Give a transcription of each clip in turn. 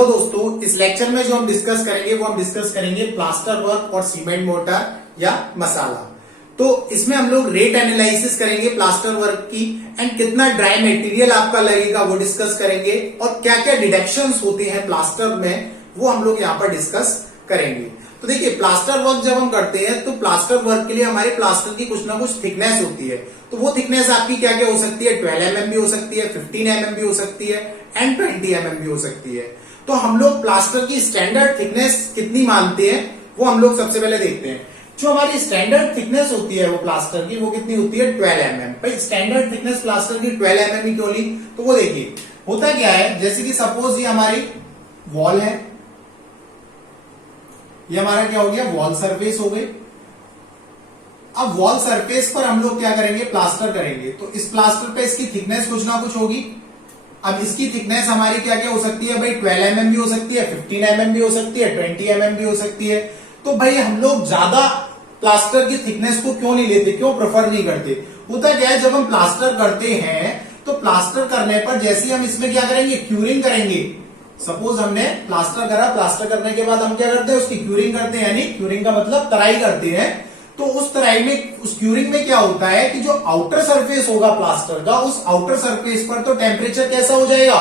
Hello दोस्तों, इस lecture में जो हम डिस्कस करेंगे वो हम डिस्कस करेंगे प्लास्टर वर्क और सीमेंट मोर्टार या मसाला। तो इसमें हम लोग रेट एनालिसिस करेंगे प्लास्टर वर्क की एंड कितना ड्राई मटेरियल आपका लगेगा वो डिस्कस करेंगे और क्या क्या डिडक्शंस होते हैं प्लास्टर में वो हम लोग यहाँ पर डिस्कस करेंगे। तो देखिए, प्लास्टर वर्क जब हम करते हैं तो प्लास्टर वर्क के लिए हमारे प्लास्टर की कुछ ना कुछ थिकनेस होती है। तो वो थिकनेस आपकी क्या क्या हो सकती है, 12 mm भी हो सकती है, 15 mm भी हो सकती है एंड 20 mm भी हो सकती है। तो हम लोग प्लास्टर की स्टैंडर्ड थिकनेस कितनी मानते हैं वो हम लोग सबसे पहले देखते हैं। जो हमारी स्टैंडर्ड थिकनेस होती है वो प्लास्टर की वो कितनी होती है, 12 mm। भाई स्टैंडर्ड थिकनेस प्लास्टर की 12 mm ही क्यों ली, तो वो देखिए होता क्या है, जैसे कि सपोज ये हमारी वॉल है, ये हमारा क्या हो गया, वॉल सरफेस हो गई। अब वॉल सरफेस पर हम लोग क्या करेंगे, प्लास्टर करेंगे। तो इस प्लास्टर पे इसकी थिकनेस कुछ ना कुछ होगी। अब इसकी थिकनेस हमारी क्या क्या हो सकती है भाई, 12 mm भी हो सकती है, 15 mm भी हो सकती है, 20 mm भी हो सकती है। तो भाई हम लोग ज्यादा प्लास्टर की थिकनेस को क्यों नहीं लेते, क्यों प्रेफर नहीं करते। होता क्या है, जब हम प्लास्टर करते हैं तो प्लास्टर करने पर जैसे ही हम इसमें क्या करेंगे, क्यूरिंग करेंगे। सपोज हमने प्लास्टर करा, प्लास्टर करने के बाद हम क्या करते हैं, उसकी क्यूरिंग करते हैं, यानी क्यूरिंग का मतलब तराई करते हैं। तो उस तराई में, उस क्यूरिंग में क्या होता है कि जो आउटर सरफेस होगा प्लास्टर का, उस आउटर सरफेस पर तो टेम्परेचर कैसा हो जाएगा,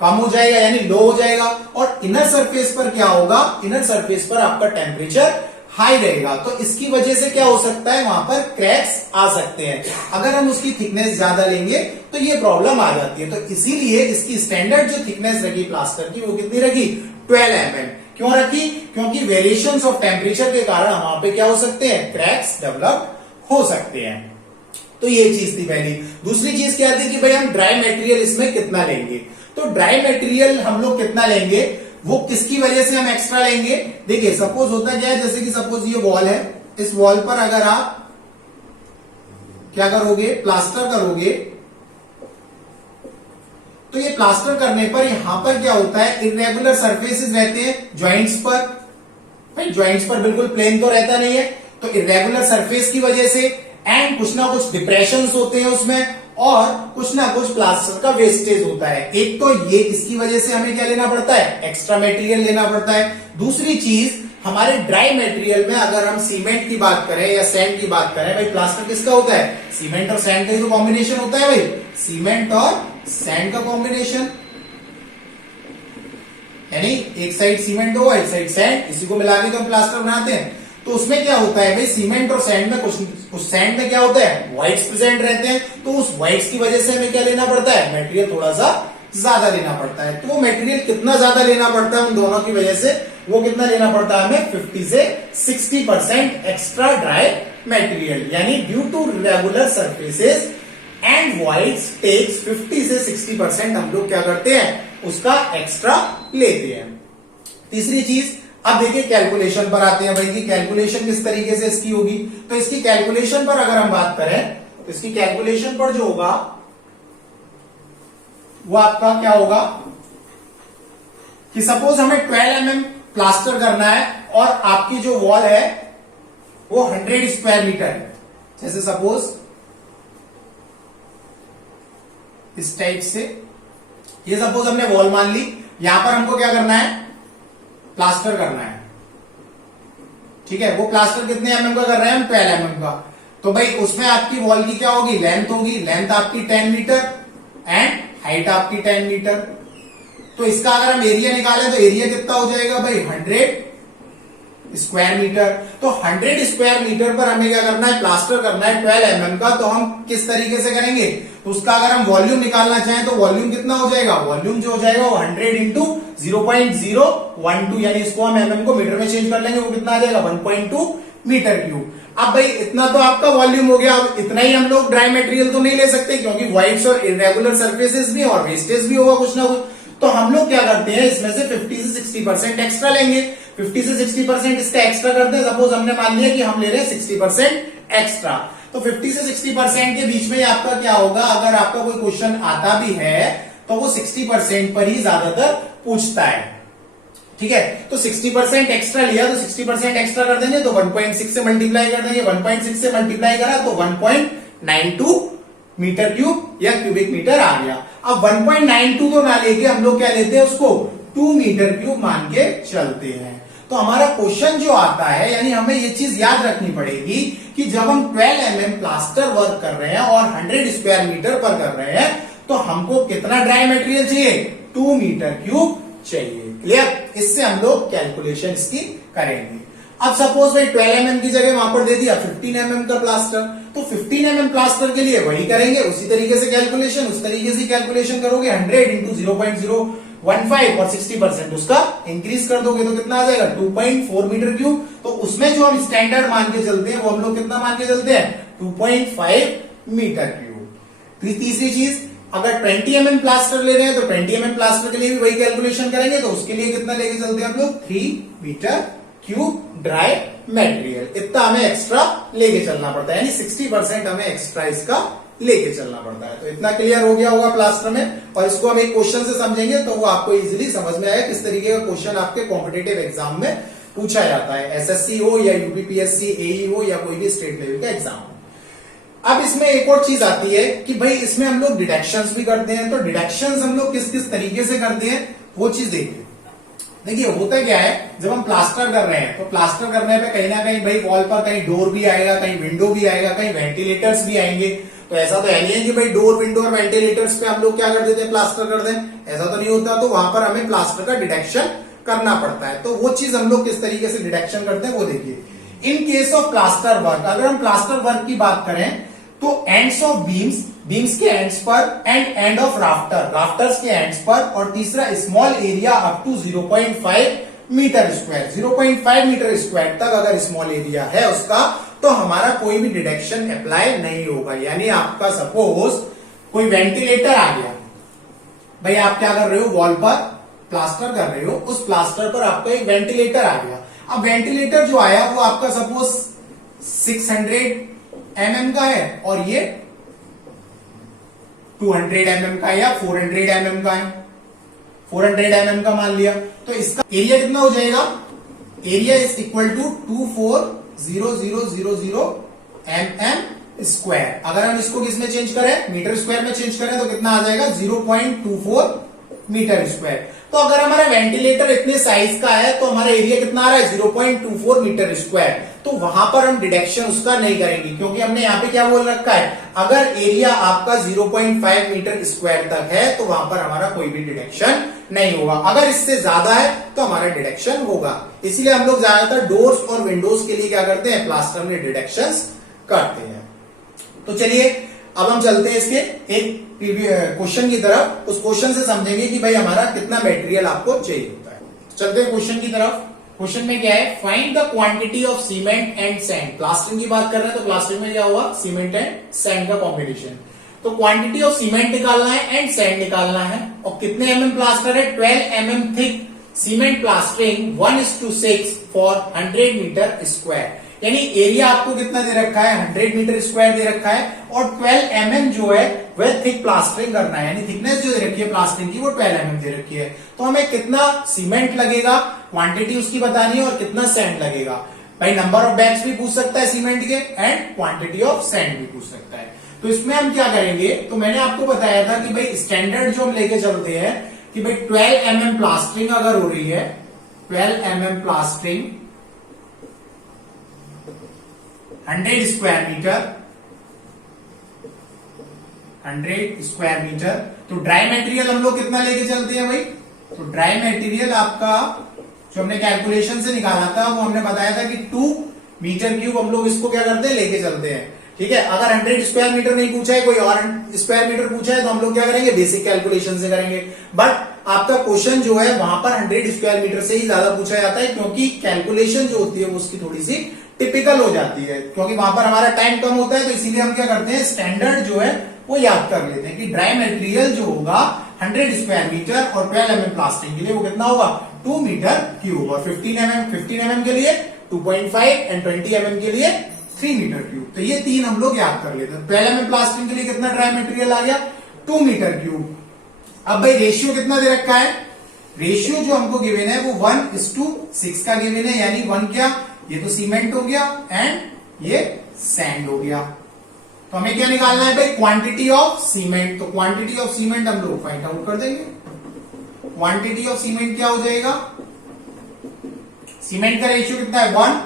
कम हो जाएगा यानी लो हो जाएगा। और इनर सरफेस पर क्या होगा, इनर सरफेस पर आपका टेम्परेचर हाई रहेगा। तो इसकी वजह से क्या हो सकता है, वहां पर क्रैक्स आ सकते हैं। अगर हम उसकी थिकनेस ज्यादा लेंगे तो ये प्रॉब्लम आ जाती है। तो इसीलिए इसकी स्टैंडर्ड जो थिकनेस रखी प्लास्टर की वो कितनी रखी, 12 mm। क्यों रखी, क्योंकि वेरिएशंस ऑफ टेम्परेचर के कारण वहां पे क्या हो सकते हैं, क्रैक्स डेवलप हो सकते हैं। तो ये चीज थी पहली। दूसरी चीज क्या थी कि भाई हम ड्राई मटेरियल इसमें कितना लेंगे। तो ड्राई मटेरियल हम लोग कितना लेंगे, वो किसकी वजह से हम एक्स्ट्रा लेंगे। देखिए सपोज होता क्या है, जैसे कि सपोज ये वॉल है, इस वॉल पर अगर आप क्या करोगे, प्लास्टर करोगे, तो ये प्लास्टर करने पर यहां पर क्या होता है, इरेगुलर सरफेसेस रहते हैं ज्वाइंट्स पर। भाई ज्वाइंट्स पर बिल्कुल प्लेन तो रहता नहीं है, तो इरेगुलर सरफेस की वजह से एंड कुछ ना कुछ डिप्रेशंस होते हैं उसमें और कुछ ना कुछ प्लास्टर का वेस्टेज होता है। एक तो ये, इसकी वजह से हमें क्या लेना पड़ता है, एक्स्ट्रा मटेरियल लेना पड़ता है। दूसरी चीज, हमारे ड्राई मटेरियल में अगर हम सीमेंट की बात करें या सैंड की बात करें, भाई प्लास्टर किसका होता है, सीमेंट और सैंड का ही तो कॉम्बिनेशन होता है भाई, सीमेंट और सैंड का कॉम्बिनेशन, यानी एक साइड सीमेंट हो एक साइड सैंड, इसी को मिला के तो हम प्लास्टर बनाते हैं। तो उसमें क्या होता है भाई, सीमेंट और सैंड में कुछ, उस सैंड में क्या होता है, व्हाइट्स प्रेजेंट रहते हैं। तो उस व्हाइट्स की वजह से हमें क्या लेना पड़ता है, मटेरियल थोड़ा सा ज्यादा लेना पड़ता है। तो वो मटेरियल कितना ज्यादा लेना पड़ता है उन दोनों की वजह से, वो कितना लेना पड़ता है हमें, 50 से 60% एक्स्ट्रा ड्राई मटेरियल, यानी due to regular surfaces and whites takes 50 से 60% हम लोग क्या करते हैं, उसका एक्स्ट्रा लेते हैं। तीसरी चीज, अब देखिए कैलकुलेशन पर आते हैं भाई कि कैलकुलेशन किस तरीके से इसकी होगी। तो इसकी कैलकुलेशन पर अगर हम बात करें तो इसकी कैलकुलेशन पर जो होगा वो आपका क्या होगा कि सपोज हमें 12 mm प्लास्टर करना है और आपकी जो वॉल है वो 100 स्क्वायर मीटर है। जैसे सपोज इस टाइप से, ये सपोज हमने वॉल मान ली, यहां पर हमको क्या करना है, प्लास्टर करना है। ठीक है, वो प्लास्टर कितने mm का कर रहे हैं हम, 12 mm का। तो भाई उसमें आपकी वॉल की क्या होगी, लेंथ होगी, लेंथ आपकी 10 मीटर एंड हाइट आपकी 10 मीटर। तो इसका अगर हम एरिया निकालें तो एरिया कितना हो जाएगा भाई, 100 स्क्वायर मीटर। तो 100 स्क्वायर मीटर पर हमें क्या करना है, प्लास्टर करना है 12 mm का। तो हम किस तरीके से करेंगे, तो उसका अगर हम वॉल्यूम निकालना चाहें तो वॉल्यूम कितना हो जाएगा, वॉल्यूम जो हो जाएगा वो 100 इंटू 0.012, यानी इसको हम mm को मीटर में चेंज कर लेंगे, वो कितना आ जाएगा, 1.2 मीटर क्यूब। अब भाई इतना तो आपका वॉल्यूम हो गया। अब इतना ही हम लोग ड्राई मटेरियल तो नहीं ले सकते, क्योंकि व्हाइट्स और इरेगुलर सरफेसेस भी और वेस्टेज भी होगा कुछ ना कुछ। तो हम लोग क्या करते हैं, इसमें से 50 से 60% एक्स्ट्रा लेंगे। 50 से 60% इसका एक्स्ट्रा करते हैं। सपोज हमने मान लिया कि हम ले रहे हैं 60% एक्स्ट्रा, तो 50 से 60% के बीच में आपका क्या होगा, अगर आपका कोई क्वेश्चन आता भी है तो वो 60% पर ही ज्यादातर पूछता है। ठीक है, तो 60% एक्स्ट्रा लिया तो 60% एक्स्ट्रा कर देंगे, तो 1.6 से मल्टीप्लाई कर देंगे। 1.6 से मल्टीप्लाई करा तो 1.92 मीटर क्यूब या क्यूबिक मीटर आ गया। अब 1.92 तो ना लेके हम लोग क्या लेते हैं, उसको 2 मीटर क्यूब मान के चलते हैं। तो हमारा क्वेश्चन जो आता है, यानी हमें ये चीज याद रखनी पड़ेगी कि जब हम 12 mm प्लास्टर वर्क कर रहे हैं और 100 स्क्वायर मीटर पर कर रहे हैं, तो हमको कितना ड्राई मटेरियल चाहिए? 2 मीटर क्यूब चाहिए। क्लियर? इससे हम लोग कैलकुलेशन इसकी करेंगे। अब सपोज भाई 12 mm की जगह वहां पर दे दिया 15 mm का प्लास्टर, तो 15 mm प्लास्टर के लिए वही करेंगे, उसी तरीके से कैलकुलेशन, उस तरीके से कैलकुलेशन करोगे। 100 इंटू 0.015 और 60% उसका इंक्रीज कर दोगे तो कितना आ जाएगा? 2.4 मीटर क्यूब। तो उसमें जो हम स्टैंडर्ड मान के चलते हैं वो हम लोग कितना मान के चलते हैं? 2.5 मीटर क्यूब। तीसरी चीज, अगर 20 mm प्लास्टर ले रहे हैं तो 20 mm प्लास्टर के लिए भी वही कैलकुलेशन करेंगे, तो उसके लिए कितना लेके चलते हैं हम लोग? 3 मीटर क्यूब ड्राई मटेरियल। इतना हमें एक्स्ट्रा लेके चलना पड़ता है, यानी 60% हमें एक्स्ट्रा इसका लेके चलना पड़ता है। तो इतना क्लियर हो गया होगा प्लास्टर में, और इसको हम एक क्वेश्चन से समझेंगे तो वो आपको इजीली समझ में आएगा किस तरीके का क्वेश्चन आपके कॉम्पिटिटिव एग्जाम में पूछा जाता है, एसएससी हो या यूपीपीएससी, एई हो या कोई भी स्टेट लेवल का एग्जाम हो। अब इसमें एक और चीज आती है कि भाई इसमें हम लोग डिडक्शंस भी करते हैं, तो डिडक्शंस हम लोग किस किस तरीके से करते हैं वो चीज देखिए। देखिए होता क्या है, जब हम प्लास्टर कर रहे हैं तो प्लास्टर करने पे कहीं ना कहीं भाई वॉल पर कहीं डोर भी आएगा, कहीं विंडो भी आएगा, कहीं वेंटिलेटर्स भी आएंगे। तो ऐसा तो है नहीं है कि भाई डोर, विंडो और वेंटिलेटर्स पे हम लोग क्या कर देते हैं? प्लास्टर कर दें, ऐसा तो नहीं होता। तो वहां पर हमें प्लास्टर का डिडक्शन करना पड़ता है। तो वो चीज हम लोग किस तरीके से डिडक्शन करते हैं वो देखिए। In case of plaster work, अगर हम प्लास्टर वर्क की बात करें तो एंड्स ऑफ बीम्स, बीम्स के एंड्स पर, and end of rafter, rafters के एंड्स पर, और तीसरा small area up to 0.5 metre square, 0.5 metre square तक अगर स्मॉल एरिया है उसका, तो हमारा कोई भी डिडक्शन अप्लाई नहीं होगा। यानी आपका सपोज कोई वेंटिलेटर आ गया, भाई आप क्या कर रहे हो? वॉल पर प्लास्टर कर रहे हो, उस प्लास्टर पर आपका एक वेंटिलेटर आ गया। अब वेंटिलेटर जो आया वो आपका सपोज 600 mm का है और ये 200 mm का है या 400 mm का है, 400 mm का मान लिया, तो इसका एरिया कितना हो जाएगा? Area is equal to 240000 mm square. अगर हम इसको किस में चेंज करें? मीटर स्क्वायर में चेंज करें तो कितना आ जाएगा? 0.24 मीटर स्क्वायर। तो अगर हमारा वेंटिलेटर इतने साइज का है तो हमारा एरिया कितना आ रहा है? 0.24 मीटर स्क्वायर। तो वहां पर हम डिडक्शन उसका नहीं करेंगे, क्योंकि हमने यहाँ पे क्या बोल रखा है? अगर एरिया आपका 0.5 मीटर स्क्वायर तक है तो वहां पर हमारा कोई भी डिडक्शन नहीं होगा। अगर इससे ज्यादा है तो हमारा डिडक्शन होगा। इसलिए हम लोग ज्यादातर डोर्स और विंडोज के लिए क्या करते हैं? प्लास्टर में डिडक्शंस करते हैं। तो चलिए अब हम चलते हैं इसके एक क्वेश्चन की तरफ। उस क्वेश्चन से समझेंगे कि भाई हमारा कितना मटेरियल आपको चाहिए होता है। चलते हैं क्वेश्चन की तरफ। क्वेश्चन में क्या है? Find the quantity of cement and sand. Plastering की बात कर रहे हैं तो प्लास्टरिंग में क्या हुआ? सीमेंट एंड सैंड का कॉम्बिनेशन। तो क्वांटिटी ऑफ सीमेंट निकालना है एंड सैंड निकालना है। और कितने mm प्लास्टर है? 12 mm thick cement plastering 1:6 for 100 metre square. यानी एरिया आपको कितना दे रखा है? 100 मीटर स्क्वायर दे रखा है, और 12 mm जो है वह थिक प्लास्टरिंग करना है, यानी थिकनेस जो दे रखी है प्लास्टरिंग की वो 12 mm दे रखी है। तो हमें कितना सीमेंट लगेगा, क्वांटिटी उसकी बतानी है, और कितना सैंड लगेगा। भाई नंबर ऑफ बैग्स भी पूछ सकता है सीमेंट के, एंड क्वांटिटी ऑफ सैंड भी पूछ सकता है। तो इसमें हम क्या करेंगे? तो मैंने आपको बताया था कि भाई स्टैंडर्ड जो हम लेके चलते हैं कि भाई 12 mm प्लास्टरिंग अगर हो रही है, 12 mm plastering 100 square metre, 100 square metre, तो ड्राई मटेरियल हम लोग कितना लेके चलते हैं भाई? तो ड्राई मटेरियल आपका जो हमने कैलकुलेशन से निकाला था वो हमने बताया था कि 2 मीटर क्यूब हम लोग इसको क्या करते हैं? लेके चलते हैं। ठीक है, अगर 100 स्क्वायर मीटर नहीं पूछा है, कोई और स्क्वायर मीटर पूछा है, तो हम लोग क्या करेंगे? बेसिक कैलकुलेशन से करेंगे। बट आपका क्वेश्चन जो है वहां पर 100 स्क्वायर मीटर से ही ज्यादा पूछा जाता है, क्योंकि कैलकुलेशन जो होती है वो उसकी थोड़ी सी टिपिकल हो जाती है, क्योंकि वहां पर हमारा टाइम कम होता है। तो इसीलिए हम क्या करते हैं? स्टैंडर्ड जो है वो याद कर लेते हैं कि ड्राई मटेरियल जो होगा 100 स्क्वायर मीटर और 12 mm प्लास्टिक के लिए वो कितना होगा? 2 मीटर क्यूब। और 15 mm के लिए 2.5 एंड 20 mm के लिए 3 मीटर क्यूब। तो ये 3 हम लोग याद कर लेते हैं। 12 mm प्लास्टिक के लिए कितना ड्राई मटेरियल आ गया? 2 मीटर क्यूब। अब भाई रेशियो कितना दे रखा है? रेशियो जो हमको गिवन है वो 1:6 का गिवन है, यानी 1 क्या? ये तो सीमेंट हो गया एंड ये सैंड हो गया। तो हमें क्या निकालना है भाई? Quantity of cement. तो क्वांटिटी ऑफ सीमेंट हम लोग फाइंड आउट कर देंगे। क्वांटिटी ऑफ सीमेंट क्या हो जाएगा, सीमेंट का रेशियो कितना है 1,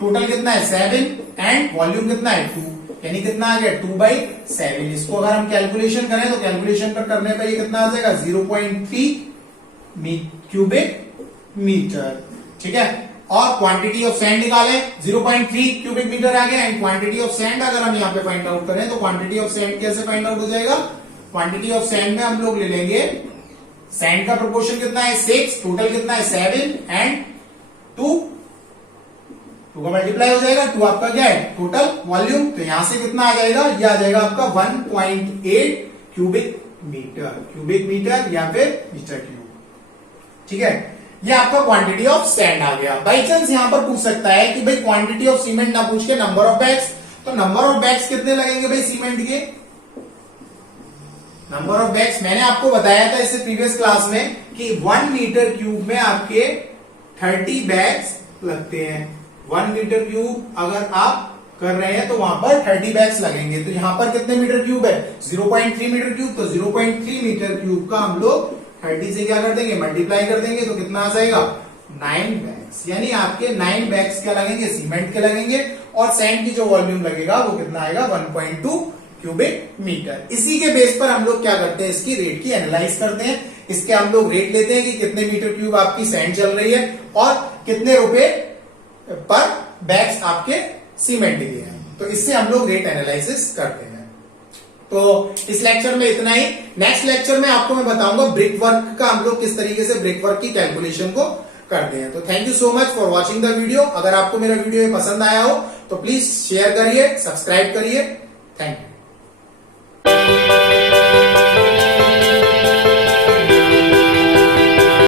टोटल कितना है 7 एंड वॉल्यूम कितना है 2, यानी कितना आ गया 2/7। इसको अगर हम कैलकुलेशन करें तो कैलकुलेशन करने पर ये कितना आ जाएगा 0.3 क्यूबिक मीटर। ठीक है, और क्वांटिटी ऑफ सैंड निकालें 0.3 क्यूबिक मीटर आ गया। एंड क्वांटिटी ऑफ सैंड अगर हम यहाँ पे फाइंड आउट करें तो क्वांटिटी ऑफ सैंड कैसे फाइंड आउट हो जाएगा, क्वांटिटी ऑफ सैंड में हम लोग ले लेंगे सैंड का प्रोपोर्शन कितना है 6, टोटल कितना है 7 एंड 2 का मल्टीप्लाई हो जाएगा, 2 आपका क्या है टोटल वॉल्यूम। तो यहां से कितना आ जाएगा, ये आ जाएगा आपका 1.8 क्यूबिक मीटर या फिर मीटर क्यूब। ठीक है, ये आपका क्वांटिटी ऑफ सैंड आ गया। बाई चांस यहां पर पूछ सकता है कि भाई क्वांटिटी ऑफ सीमेंट ना पूछ के नंबर ऑफ बैग्स, तो नंबर ऑफ बैग्स कितने लगेंगे भाई सीमेंट के, नंबर ऑफ बैग्स मैंने आपको बताया था इससे प्रीवियस क्लास में कि 1 मीटर क्यूब में आपके 30 बैग्स लगते हैं। 1 मीटर क्यूब अगर आप कर रहे हैं तो वहां पर 30 बैग्स लगेंगे। तो यहां पर कितने मीटर क्यूब है 0.3 मीटर क्यूब, तो 0.3 मीटर क्यूब का हम लोग 30 से क्या कर देंगे मल्टीप्लाई कर देंगे, तो कितना आ जाएगा 9 बैग्स, यानी आपके 9 बैग्स क्या लगेंगे सीमेंट के लगेंगे। और सैंड की जो वॉल्यूम लगेगा वो कितना आएगा 1.2 क्यूबिक मीटर। इसी के बेस पर हम लोग क्या करते हैं, इसकी रेट की एनालाइज करते हैं। इसके हम लोग रेट लेते हैं कि कितने मीटर क्यूब आपकी सैंड चल रही है और कितने रुपए पर बैग्स आपके सीमेंट के हैं। तो इससे हम लोग रेट एनालिसिस करते हैं। तो इस लेक्चर में इतना ही। नेक्स्ट लेक्चर में आपको मैं बताऊंगा ब्रिक वर्क का हम लोग किस तरीके से ब्रिक वर्क की कैलकुलेशन को करते हैं। तो thank you so much for watching the video. अगर आपको मेरा वीडियो पसंद आया हो तो प्लीज शेयर करिए, सब्सक्राइब करिए। Thank you.